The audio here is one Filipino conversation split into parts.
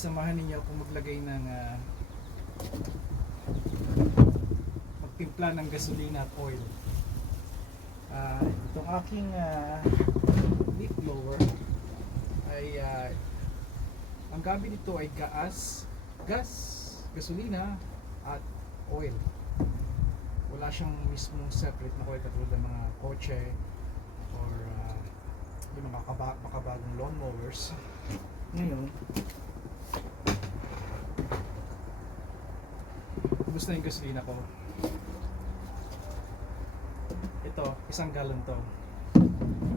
samahan ninyo akong maglagay ng ah, magtimpla ng gasolina at oil. Ah, itong aking ah, leaf blower ay ah, ang gamit nito ay gas, gas, gasolina at oil. Wala siyang mismong separate na oil katulad ng mga kotse or ah, yung mga kaba, makabagong lawn mowers. Ngayon, Kumusta yung gasolina ko? Ito, isang galon to.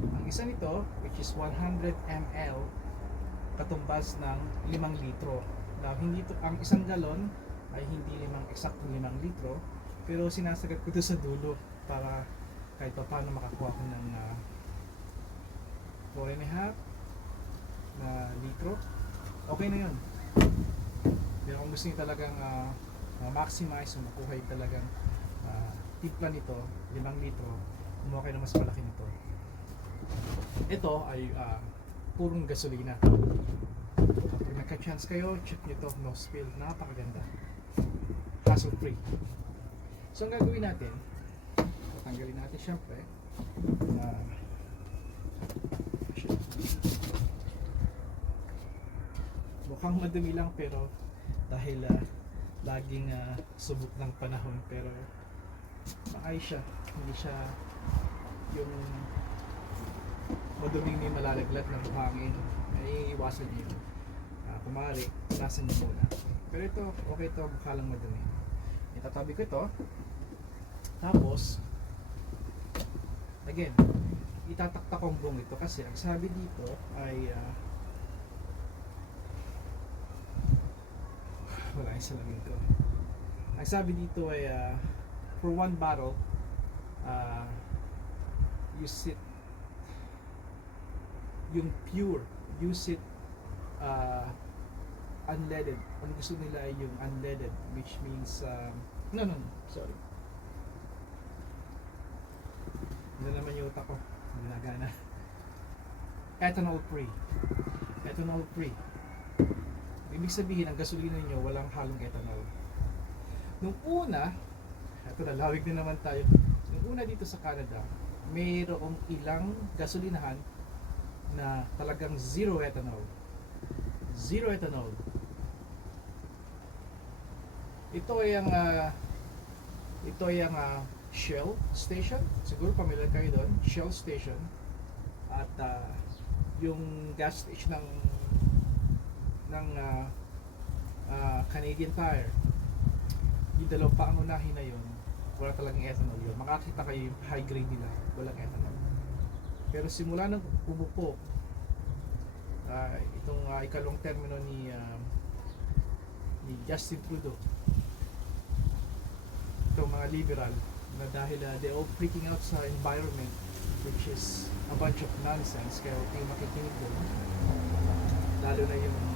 Ang isa nito, which is 100 ml, katumbas ng 5 litro. Now, hindi to, ang isang galon ay hindi limang eksaktong 5 litro, pero sinasagat ko to sa dulo para kahit pa paano makakuha ko ng uh, 4 and na litro. Okay na yun. Pero kung gusto niyo talagang ah, ma-maximize o makuha yung talagang ah, timpla nito, 5 litro, kumuha kayo ng mas malaki nito. Ito ay ah, purong gasolina. Pag nagka-chance kayo, check nyo to, no spill. Napakaganda. Hassle free. So ang gagawin natin, tatanggalin natin syempre. shit. mukhang madumi lang pero dahil ah, laging ah, subok ng panahon pero maayos siya. Hindi siya yung maduming may malalaglat ng buhangin. Ay iwasan niyo uh, kumari punasan niyo muna. Pero ito okay to mukha lang madumi. Itatabi ko ito. Tapos again itataktak ko ang buong ito kasi ang sabi dito ay ah, wala yung salamin ko. Ang sabi dito ay ah, for one bottle, uh, use it yung pure, use it uh, unleaded. Ang gusto nila ay yung unleaded, which means, um, no, no, no, sorry. Hindi naman yung utak ko. Hindi nagana. Ethanol free. Ethanol free. Ibig sabihin, ang gasolina niyo walang halong ethanol. Nung una, ito na, lawig din naman tayo. Nung una dito sa Canada, mayroong ilang gasolinahan na talagang zero ethanol. Zero ethanol. Ito ay ang ah, ito ay ang ah, Shell station. Siguro pamilyar kayo doon. Shell station. At ah, yung gas station ng ng ah, ah, Canadian Tire. Yung dalawang pangunahin na yun, wala talagang ethanol yun. Makakita kayo yung high grade nila, walang ethanol. Pero simula nang umupo, ah, itong ah, ikalawang termino ni ah, ni Justin Trudeau, itong mga liberal, na dahil ah, they all freaking out sa environment, which is a bunch of nonsense, kaya huwag kayong makikinig doon. Lalo na yung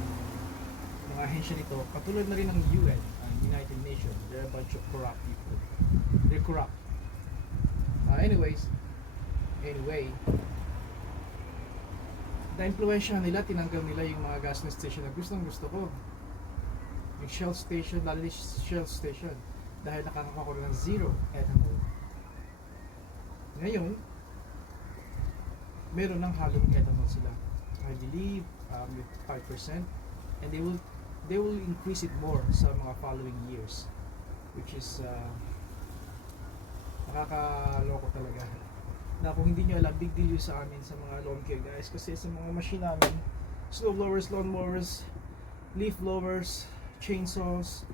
mga ahensya nito, katulad na rin ng UN, ang United Nations, they're a bunch of corrupt people. They're corrupt. Uh, anyways, anyway, na-impluensya nila, tinanggal nila yung mga gas station na gustong gusto ko. Yung Shell station, lalo Shell station, dahil nakakakuha ko ng zero ethanol. Ngayon, meron ng halong ethanol sila. I believe um, with 5% and they will they will increase it more sa mga following years which is uh, nakakaloko talaga. Na kung hindi nyo alam big deal yun sa amin sa mga lawn care guys. Kasi sa mga machine namin snow blowers, lawn mowers leaf blowers, chainsaws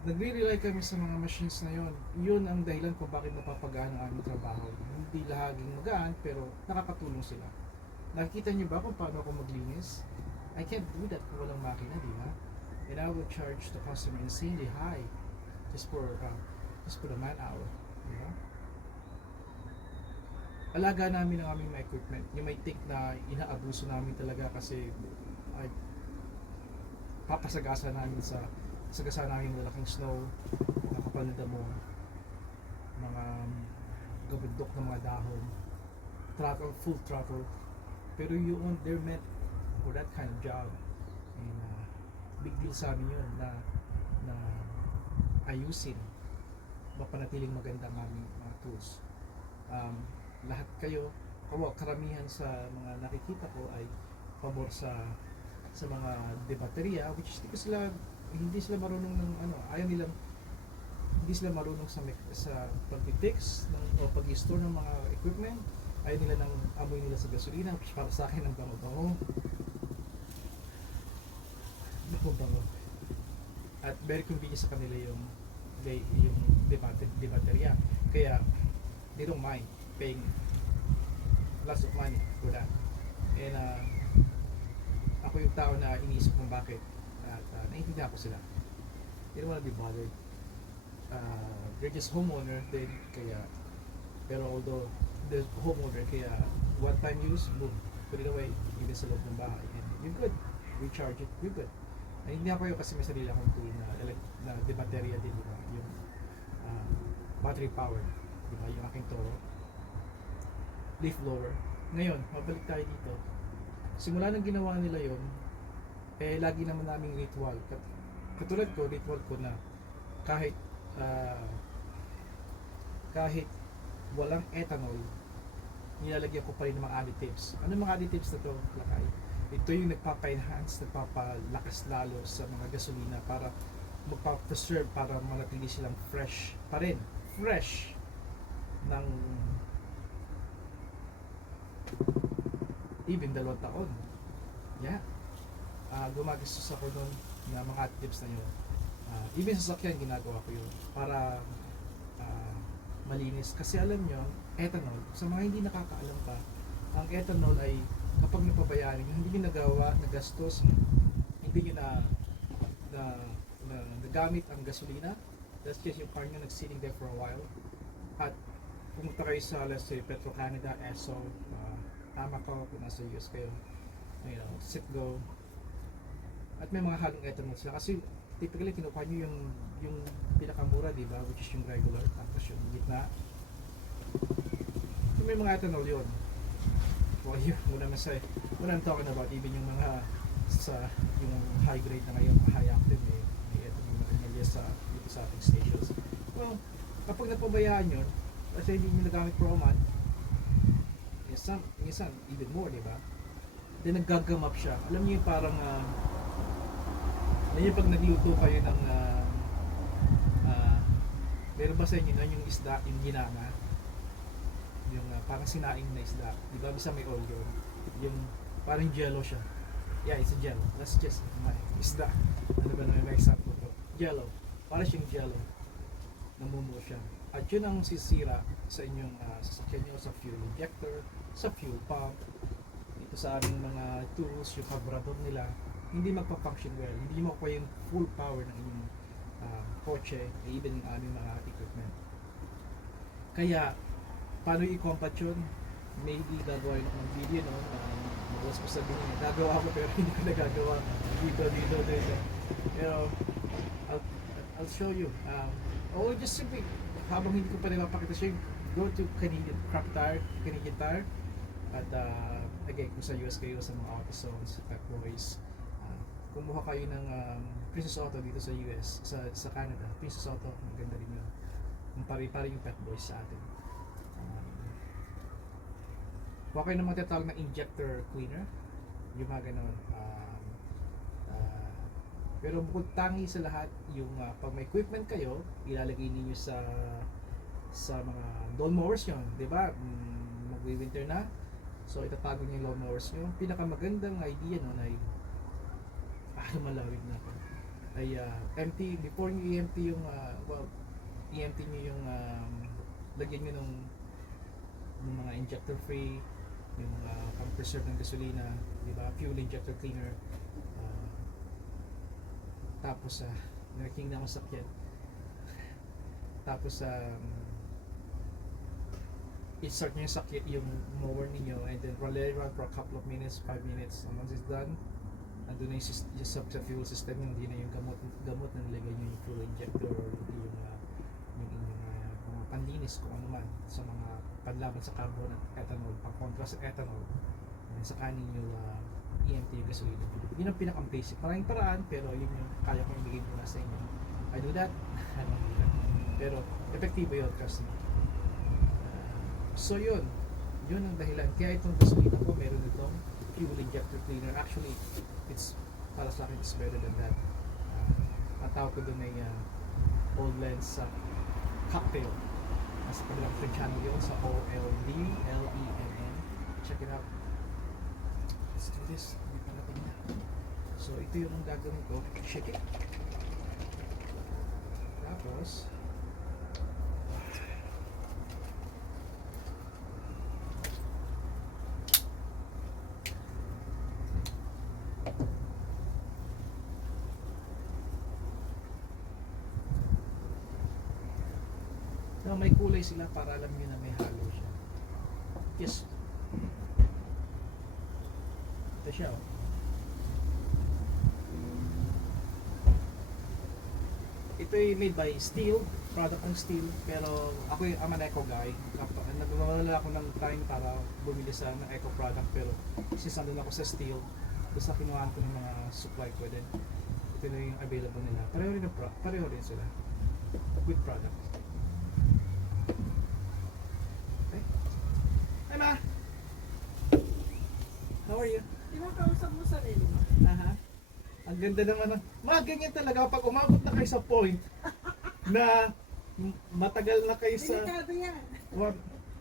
nagre-rely kami sa mga machines na yon yun ang dahilan kung bakit mapapagaan ang aming trabaho. Hindi laging magaan pero nakakatulong sila. Nakikita nyo ba kung paano ako maglinis? I can't do that kung walang makina, di ba? And I will charge the customer insanely high just for uh, just for the man hour, di ba? Alaga namin ang aming equipment. Yung may take na inaabuso namin talaga kasi ay papasagasa namin sa sagasa namin malaking snow, nakapal na damo, mga gabundok ng mga dahon, throttle, full throttle. Pero yun, they're meant for that kind of job. And uh, big deal sa amin yun na na ayusin mapanatiling maganda ang aming mga tools. Um, lahat kayo o karamihan sa mga nakikita ko ay pabor sa sa mga debateria which is hindi sila hindi sila marunong ng ano ayaw nilang hindi sila marunong sa sa pag-fix ng o pag-store ng mga equipment. Ayaw nila ng amoy nila sa gasolina which para sa akin ang bango-bango bango-bango at very convenient sa kanila yung they, yung debate, debateria. Kaya they don't mind paying lots of money for that. And uh, ako yung tao na iniisip kung bakit. At uh, naiintindihan ko sila. They don't wanna be bothered. Uh, they're just homeowner din kaya pero although the homeowner kaya one time use boom put it away even sa loob ng bahay and you're good. Recharge it you're good naiintindihan ko yun kasi may sarili akong tool na, na de baterya din di ba? Yung uh, battery power di ba? Yung aking toro. Leaf blower. Ngayon mabalik tayo dito. Simula nang ginawa nila yon eh lagi naman naming ritual. Kat- katulad ko ritual ko na kahit ah, kahit walang ethanol nilalagyan ko pa rin ng mga additives. Ano mga additives na to lakay ito yung nagpapa-enhance nagpapalakas lalo sa mga gasolina para magpa-preserve para manatili silang fresh pa rin fresh ng even dalawang taon. Yeah. Ah, gumagastos ako nun na mga tips na yun. Ah, even sa sakyan, ginagawa ko yun para ah, malinis. Kasi alam nyo, ethanol, sa mga hindi nakakaalam pa, ang ethanol ay kapag napabayaan nyo, hindi nyo nagawa, nagastos, hindi nyo na, na, na nagamit ang gasolina, that's just yung car nyo nag-sitting there for a while. At pumunta kayo sa, let's say, Petro Canada, ESSO, uh, tama ko kung nasa US kayo, you know, Citgo, at may mga halong ethanol sila. Kasi typically kinukuha nyo yung, yung pinakamura, di ba? Which is yung regular, tapos yung gitna. So may mga ethanol yun. Well, yun, muna na sa, muna I'm talking about even yung mga sa yung high grade na ngayon, high active, may, may na rin nila sa, dito sa ating stations. Well, kapag napabayaan yun, kasi hindi nyo nagamit for a month, minsan, minsan, even more, di ba? Then naggagamap siya. Alam niyo yung parang, uh, alam niyo pag nagluto kayo ng, uh, uh, meron ba sa inyo nun yung isda, yung ginana? Yung uh, parang sinaing na isda. Di ba? Bisa may oil yun. Yung parang jello siya. Yeah, it's a jello. That's just my isda. Ano ba na may example ko? Jello. Parang siyang jello. Namumuo siya. At yun ang sisira sa inyong uh, sasakyan nyo sa fuel injector, sa fuel pump, dito sa aming mga tools, yung carburetor nila, hindi magpa-function well. Hindi makuha yung full power ng inyong uh, kotse, even yung aming mga equipment. Kaya, paano i-combat yun? Maybe gagawa yun ng video, no? Um, Mawas ko sabihin, gagawa ko pero hindi ko nagagawa. Dito, dito, dito. Pero, I'll, I'll show you. Um, or just simply, habang hindi ko pa napapakita siya, go to Canadian Crop Tire, Canadian Tire. At uh, again, kung sa US kayo, sa mga auto zones, Pep Boys, uh, kumuha kayo ng um, Princess Auto dito sa US, sa, sa Canada. Princess Auto, maganda rin yun. Yung pari-pari yung Pep Boys sa atin. Huwag kayo ng mga tinatawag na injector cleaner. Yung mga ganun. Um, uh, pero bukod tangi sa lahat, yung uh, pag may equipment kayo, ilalagay ninyo sa sa mga lawn mowers yun, di ba? Mm, Magwi-winter na. So itatago niyo yung lawn mowers nyo. Pinakamagandang idea ay ah, lumalawig na ako. Ay uh, empty, before nyo i-empty yung, uh, well, i-empty nyo yung, um, lagyan nyo ng, ng mga injector free, yung uh, pang-preserve ng gasolina, di ba? Fuel injector cleaner. Uh, tapos, uh, naraking na akong sakyan. Tapos, um, i-start nyo yung sakit, yung mower ninyo, and then it run for a couple of minutes, 5 minutes. And once it's done, andun na yung, yung sub fuel system, hindi na yung gamot, gamot na nilagay yung fuel injector, or yung, uh, yung inyong uh, mga panlinis kung ano man sa mga panlaban sa carbon at ethanol, pang kontra sa ethanol, and sa kanin yung uh, EMT yung gasolina. Yun ang pinakang basic. Maraming paraan, pero yun yung kaya kong ibigay muna sa inyo. I do that, I. Pero, epektibo yun, trust me. Ah, so yun, yun ang dahilan. Kaya itong gasolina ko, meron itong fuel injector cleaner. Actually, it's, para sa akin, it's better than that. Uh, ang tawag ko doon ay uh, old lens sa cocktail. Nasa kabilang free channel sa O-L-D-L-E-N-N. Check it out. Let's do this. Hindi pa natin na. So, ito yung gagawin ko. Shake it. Tapos, na may kulay sila para alam nyo na may halo siya. Yes. Ito siya oh. Ito ay made by Steel, product ng Steel, pero ako yung I'm an eco guy. Nagmamala ako ng time para bumili sa ng eco product, pero since nandun ako sa Steel, basta kinuhaan ko ng mga supply ko din. Ito na yung available nila. Pareho rin, pareho rin sila. Good product. Okay. Hi Ma! How are you? Di ba kausap mo sarili mo? Aha. Ang ganda naman ng... Mga ganyan talaga pag umabot na kayo sa point na matagal na kayo sa... Delikado yan. What?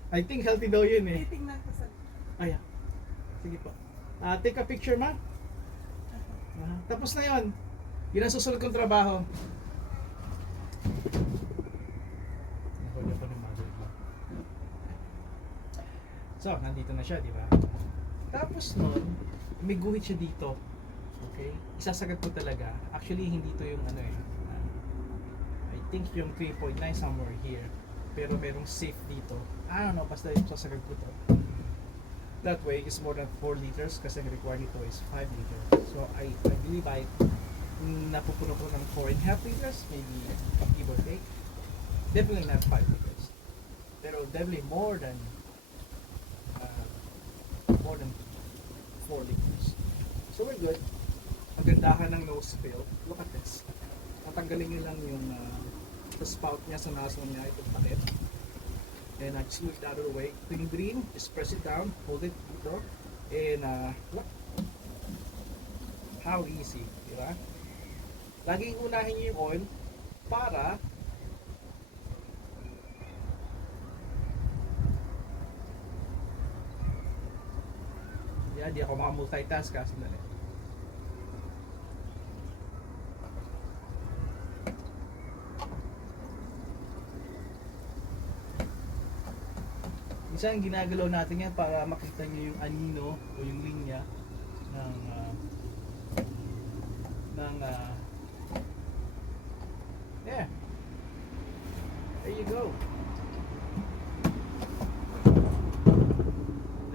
I think healthy daw yun eh. Titingnan ko sa... Ayan. Sige po. Ah, take a picture ma. Aha. Tapos na yon. Yun ang susunod kong trabaho. So, nandito na siya, di ba? Tapos nun, may guhit siya dito. Okay? Isasagad ko talaga. Actually, hindi to yung ano eh. ah, I think yung 3.9 somewhere here. Pero merong safe dito. I don't know, basta yung sasagad ko to. That way, it's more than 4 liters kasi ang required nito is 5 liters. So, I, I believe I napupuno ko ng 4 and half liters, maybe give or take. Definitely not 5 liters. Pero definitely more than uh, more than 4 liters. So we're good. Magandahan ng nose spill. Look at this. Tatanggalin nyo lang yung uh, the spout niya sa nozzle niya, itong takip. And I just move the way. Clean green, just press it down, hold it dito. And uh, look. How easy, di ba? Laging unahin nyo yung oil para Yan, di ako makamultitask kasi dali. Minsan ginagalaw natin yan para makita niyo yung anino o yung linya ng ah, ng ah, yeah. There you go.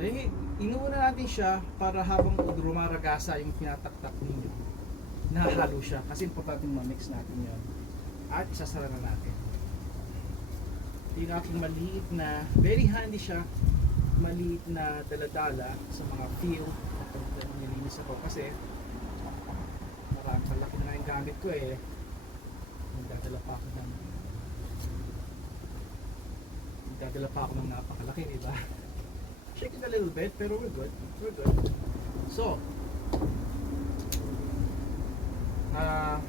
Dahil inuuna natin siya para habang rumaragasa yung tinataktak ninyo, nahalo siya. Kasi importante ma-mix natin yun. At isasara na natin. Aking maliit na, very handy siya, maliit na daladala sa mga field kapag nilinis ako kasi marami palaki na yung gamit ko eh. Nagdadala pa ako ng nagdadala pa ako ng napakalaki, di ba? Shake it a little bit, pero we're good. We're good. So, ah,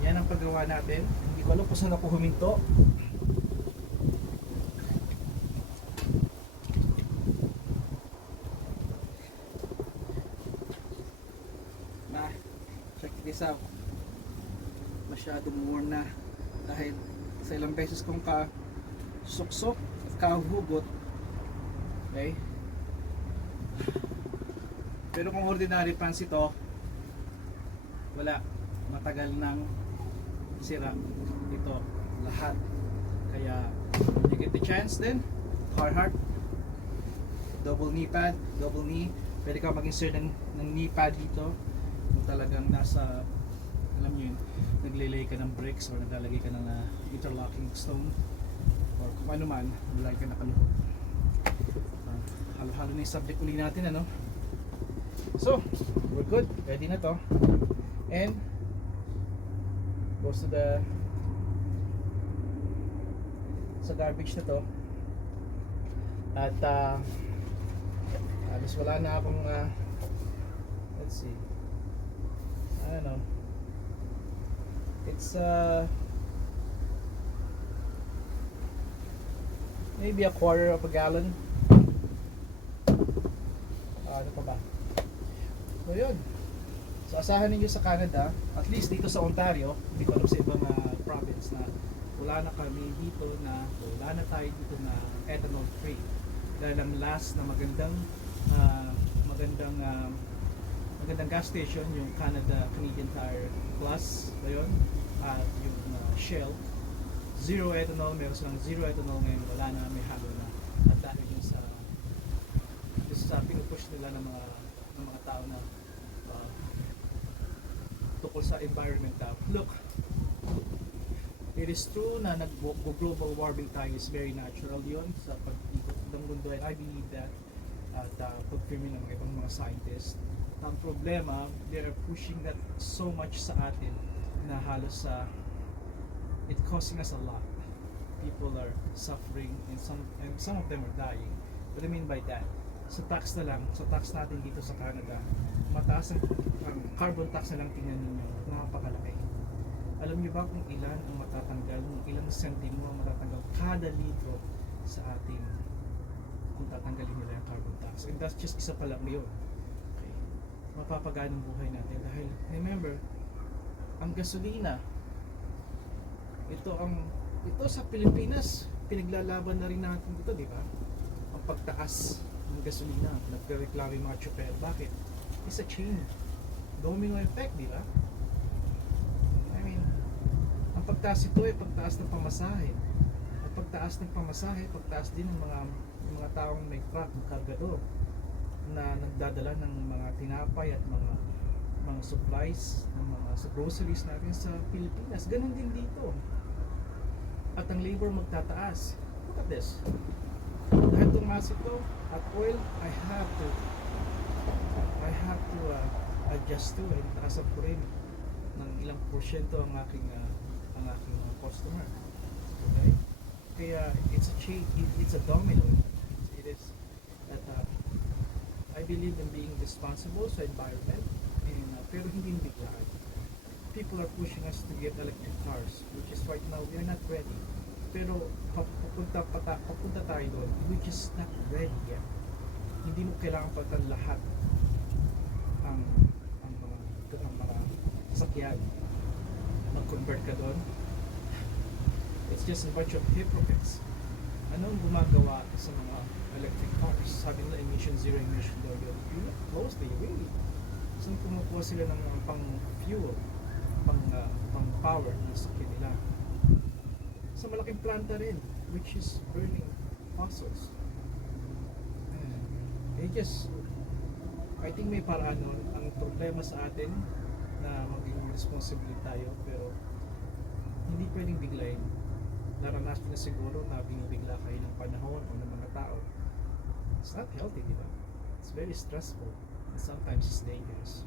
yan ang paggawa natin. Hindi ko alam kung saan ako huminto. Na, check this out. Masyadong worn na dahil sa ilang beses kong ka suksok kahugot. Okay? Pero kung ordinary pants ito wala. Matagal nang sira ito lahat. Kaya you get the chance din Carhartt double knee pad double knee. Pwede ka mag-insert ng, ng knee pad dito. Kung talagang nasa alam nyo yun naglilay ka ng bricks or naglalagay ka ng uh, interlocking stone kung ano man, nalagay ka nakaluhod. Uh, halo-halo na yung subject uli natin ano? So we're good. Ready na to. And goes to the sa garbage na to. At uh, halos wala na akong uh, let's see. I don't know it's uh maybe a quarter of a gallon. Ah, ano pa ba? So yun. So asahan ninyo sa Canada. At least dito sa Ontario hindi ko alam sa ibang uh, province na wala na kami dito na wala na tayo dito na ethanol free. Dahil ang last na magandang ah, magandang ah, magandang gas station yung Canada Canadian Tire Plus ba yun at yung ah, Shell zero ethanol meron silang zero ethanol ngayon wala na may halo na at dahil yung sa yung sa pinupush nila ng mga ng mga tao na ah, tungkol sa environment daw look It is true na nag-global warming tayo is very natural yon sa pag-ikot ng mundo and I believe that at uh, confirming ng mga ibang mga scientists. Ang problema, they are pushing that so much sa atin na halos sa it costing us a lot. People are suffering and some and some of them are dying. What I mean by that, sa tax na lang, sa tax natin dito sa Canada, mataas ang, ang carbon tax na lang tingnan ninyo, napakalaki. Alam niyo ba kung ilan ang matatanggal, kung ilang sentimo ang matatanggal kada litro sa ating kung tatanggalin nila yung carbon tax. And that's just isa pa lang yun. Okay. Mapapagaan ang buhay natin dahil remember, ang gasolina, ito ang ito sa Pilipinas, pinaglalaban na rin natin ito, di ba? Ang pagtaas ng gasolina, nagreklamo yung mga chopper. Bakit? It's a chain. Domino effect, di ba? I mean, ang pagtaas ito ay pagtaas ng pamasahe. Ang pagtaas ng pamasahe, pagtaas din ng mga ng mga taong may truck, ng kargador na nagdadala ng mga tinapay at mga mga supplies ng mga sa groceries natin sa Pilipinas. Ganon din dito. At ang labor magtataas. Look at this. Dahil tumaas ito at oil, I have to I have to uh, adjust to it. Taasan ko rin ng ilang porsyento ang aking uh, ang aking uh, customer. Okay? Kaya it's a chain, it, it's a domino. It is that uh, I believe in being responsible sa environment and pero hindi biglaan. People are pushing us to get electric cars which is right now we are not ready. Pero papunta, pata, papunta tayo doon which is not ready yet. Hindi mo kailangan pagka lahat ang ang mga ang mga sasakyan mag-convert ka doon it's just a bunch of hypocrites anong gumagawa sa mga electric cars sabi nila emission zero emission daw yun you look closely really saan kumukuha sila ng uh, pang uh, pang power ng sasakyan nila sa malaking planta rin which is burning fossils eh just I think may paraan nun. Ang problema sa atin na maging responsible tayo pero hindi pwedeng biglayin. Naranasan na siguro na binibigla kayo ng panahon o ng mga tao. It's not healthy, di ba? It's very stressful sometimes it's dangerous.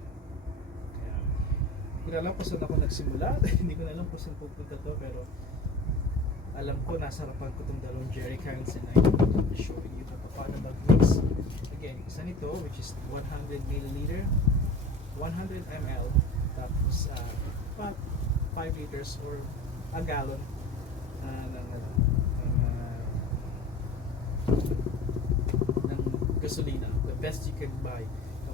Kaya, hindi ko na alam kung saan ako nagsimula. hindi ko na alam kung saan pupunta to pero alam ko nasa harapan ko itong dalawang jerry cans and I'm showing you kung paano mag-mix. Again, isa nito which is 100 milliliter, 100 ml, tapos uh, about 5 liters or a gallon uh, ng, ano, ng, uh, ng gasolina. The best you can buy.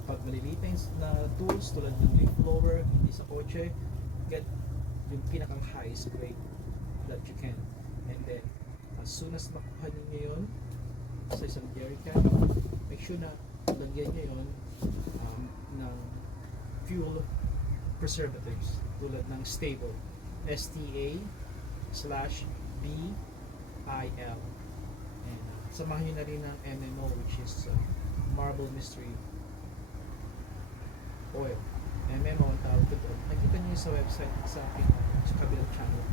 Kapag maliliit na tools tulad ng leaf blower, hindi sa kotse, get yung pinakang highest grade that you can. And then, as soon as makuha ninyo yun sa isang jerry can, make sure na lagyan nyo yun um, ng fuel preservatives tulad ng stable STA slash BIL and uh, samahan nyo na rin ng MMO which is uh, Marble Mystery Oil MMO ang tawag ko doon nakita yun sa website sa aking sa kabilang channel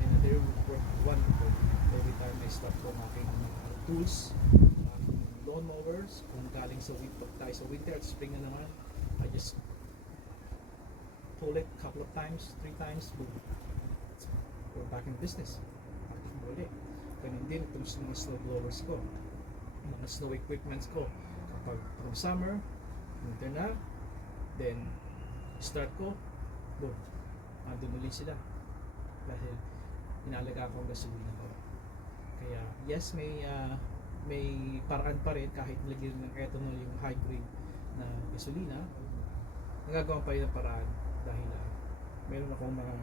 and uh, they work wonderful every time I start ko aking mga tools aking lawn mowers, kung galing sa winter, tayo sa winter at spring na naman, I just pull it couple of times, three times, boom. We're back in business. Mo ulit. Ganun din itong mga snow blowers ko. Mga snow equipments ko. Kapag from summer, winter na, then start ko, boom. Andun ulit sila. Dahil inalaga ko ang gasolina ko. Kaya yes, may ah, may paraan pa rin kahit nilagyan ng ethanol yung hybrid na gasolina. Nagagawa pa rin ng paraan dahil ah, meron akong mga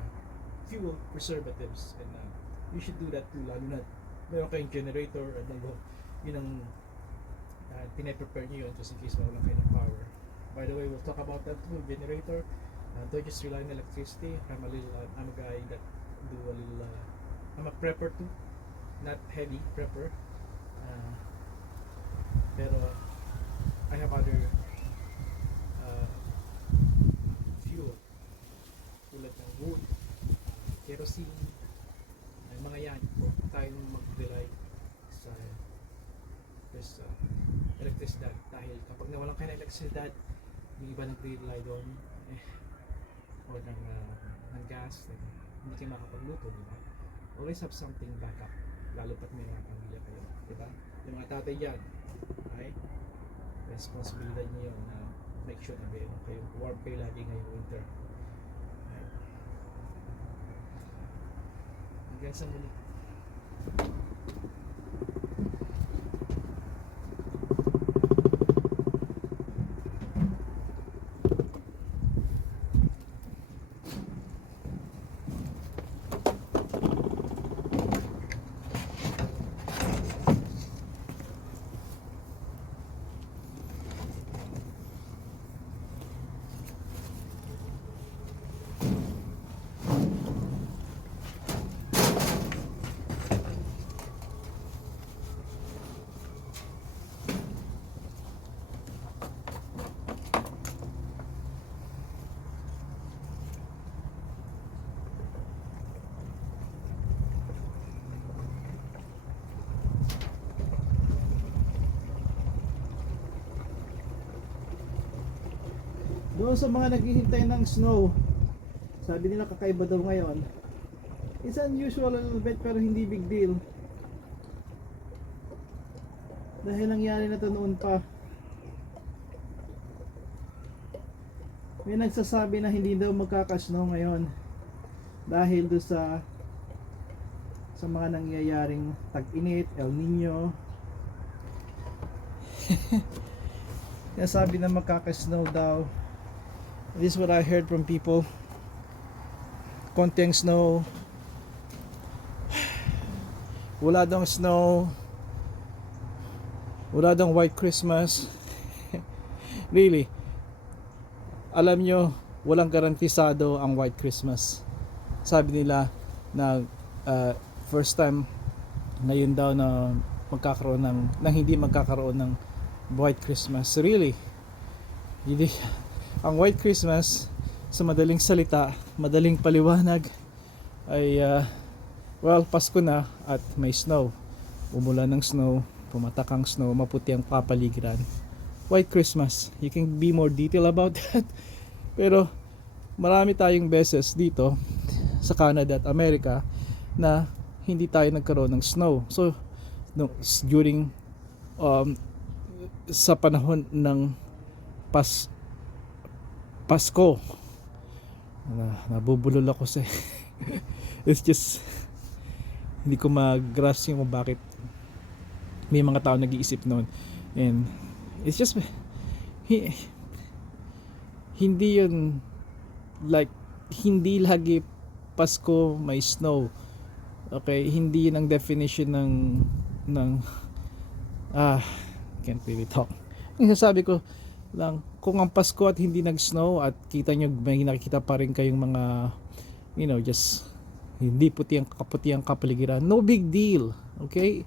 fuel preservatives and ah, you should do that too lalo na meron kayong generator at ano, yun ang uh, pinaprepare nyo yun just in case mawalan kayo ng. By the way, we'll talk about that too, generator. Uh, don't just rely on electricity. I'm a little, uh, I'm a guy that do a little, uh, I'm a prepper too. Not heavy prepper. Uh, pero I have other uh, fuel tulad ng wood, uh, kerosene, ay mga yan. Huwag tayong mag-rely sa this uh, elektrisidad dahil kapag nawalan kayo ng elektrisidad yung iba nag-rely doon eh, o ng, uh, ng gas eh, hindi kayo makapagluto di ba? Always have something backup lalo pat may mga pamilya kayo di ba? Yung mga tatay dyan ay responsibilidad niyo na make sure na meron kayo warm kayo lagi ngayong winter Alright. hanggang sa muli Doon sa mga naghihintay ng snow, sabi nila kakaiba daw ngayon. It's unusual a little bit pero hindi big deal. Dahil nangyari na to noon pa. May nagsasabi na hindi daw magkakasnow ngayon. Dahil do sa sa mga nangyayaring tag-init, El Nino. Kaya sabi na magkakasnow daw. This is what I heard from people. Konting snow. Wala daw snow. Wala daw white Christmas. really. Alam nyo, walang garantisado ang white Christmas. Sabi nila na uh, first time ngayon daw na magkakaroon ng, na hindi magkakaroon ng white Christmas. Really. Hindi, ang White Christmas sa madaling salita, madaling paliwanag ay uh, well, Pasko na at may snow. Umula ng snow, pumatak ang snow, maputi ang papaligiran. White Christmas. You can be more detail about that. Pero marami tayong beses dito sa Canada at America na hindi tayo nagkaroon ng snow. So, no, during um, sa panahon ng pas Pasko. Na, nabubulol ako sa it's just hindi ko mag-grasp yung bakit may mga tao nag-iisip noon. And it's just hi- hindi yun like hindi lagi Pasko may snow. Okay? Hindi yun ang definition ng ng ah can't really talk. Ang sasabi ko lang. Kung ang Pasko at hindi nag-snow at kita nyo may nakikita pa rin kayong mga you know just hindi puti ang kaputi ang kapaligiran. No big deal okay?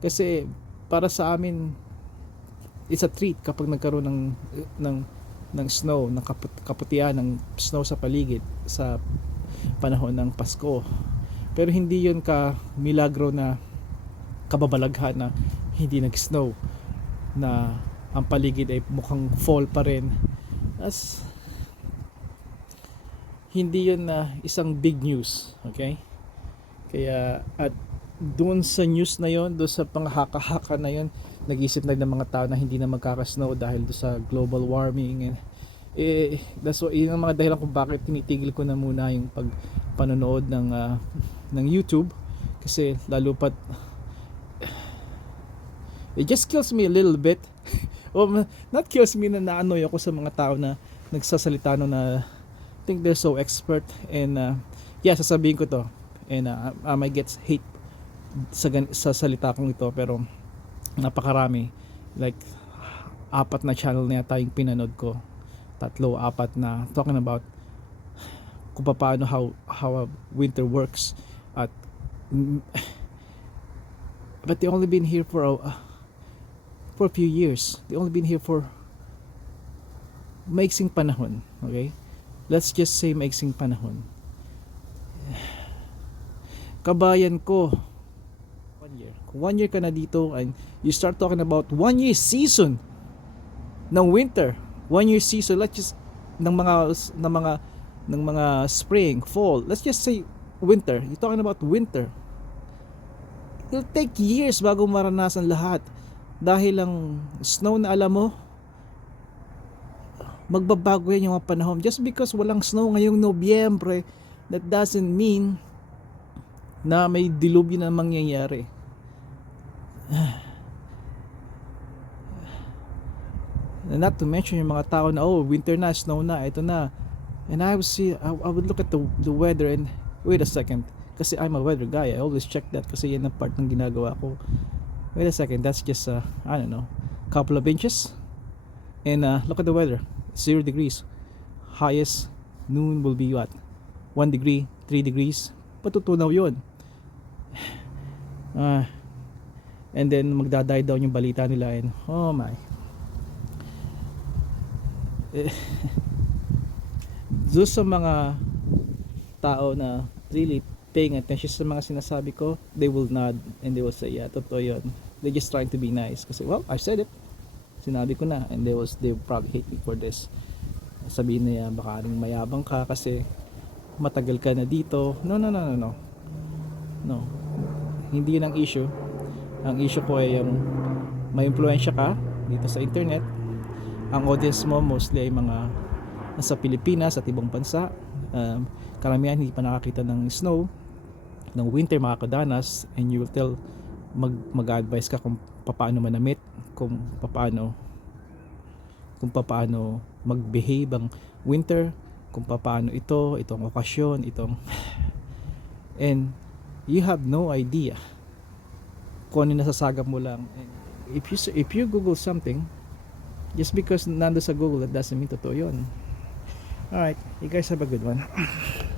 Kasi para sa amin it's a treat kapag nagkaroon ng ng ng snow ng kaput, kaputian ng snow sa paligid sa panahon ng Pasko. Pero hindi yun ka milagro na kababalaghan na hindi nag-snow na ang paligid ay mukhang fall pa rin. As hindi yun na isang big news okay? Kaya at doon sa news na yon doon sa panghaka-haka na yon nag-isip na ng mga tao na hindi na magkaka-snow dahil doon sa global warming. And eh that's why yun ang mga dahilan kung bakit tinitigil ko na muna yung pag panonood ng ah, ng YouTube. Kasi lalo pat it just kills me a little bit o ma- not kills me na naanoy ako sa mga tao na nagsasalita no na think they're so expert and uh, yeah sasabihin ko to. And uh, I might get hate sa, sa salita kong ito pero napakarami. Like apat na channel na yata yung pinanood ko. Tatlo apat na talking about kung paano how how a winter works at but they only been here for a, for a few years. They only been here for maiksing panahon okay? Let's just say maiksing panahon. Kabayan ko one year. Kung one year ka na dito and you start talking about one year season ng winter one year season let's just ng mga ng mga ng mga spring fall let's just say winter. You're talking about winter. It'll take years bago maranasan lahat dahil ang snow na alam mo magbabago yan yung mga panahon. Just because walang snow ngayong Nobyembre that doesn't mean na may dilubyo na mangyayari. And not to mention yung mga tao na oh winter na snow na ito na. And I would see I, I would look at the, the weather and wait a second. Kasi I'm a weather guy I always check that kasi yan ang part ng ginagawa ko wait a second that's just uh, I don't know couple of inches. And uh, look at the weather zero degrees. Highest noon will be what? 1 degree 3 degrees. Patutunaw yun. Ah. And then magdadie down yung balita nila and oh my. Doon sa mga tao na really paying attention sa mga sinasabi ko, they will nod and they will say, yeah, totoo yun. They're just trying to be nice. Kasi, well, I said it. Sinabi ko na. And they will, they probably hate me for this. Sabihin niya, baka rin mayabang ka kasi matagal ka na dito. No, no, no, no, no. No. Hindi yun ang issue. Ang issue ko ay yung may impluensya ka dito sa internet ang audience mo mostly ay mga nasa Pilipinas at ibang bansa um, karamihan hindi pa nakakita ng snow ng winter makakadanas and you will tell mag, mag-advise ka kung paano manamit kung paano kung paano mag-behave ang winter kung paano ito itong okasyon itong and you have no idea kung ano nasasagap mo lang if you if you google something Just because nando sa Google, that doesn't mean totoo yun. Alright, you guys have a good one.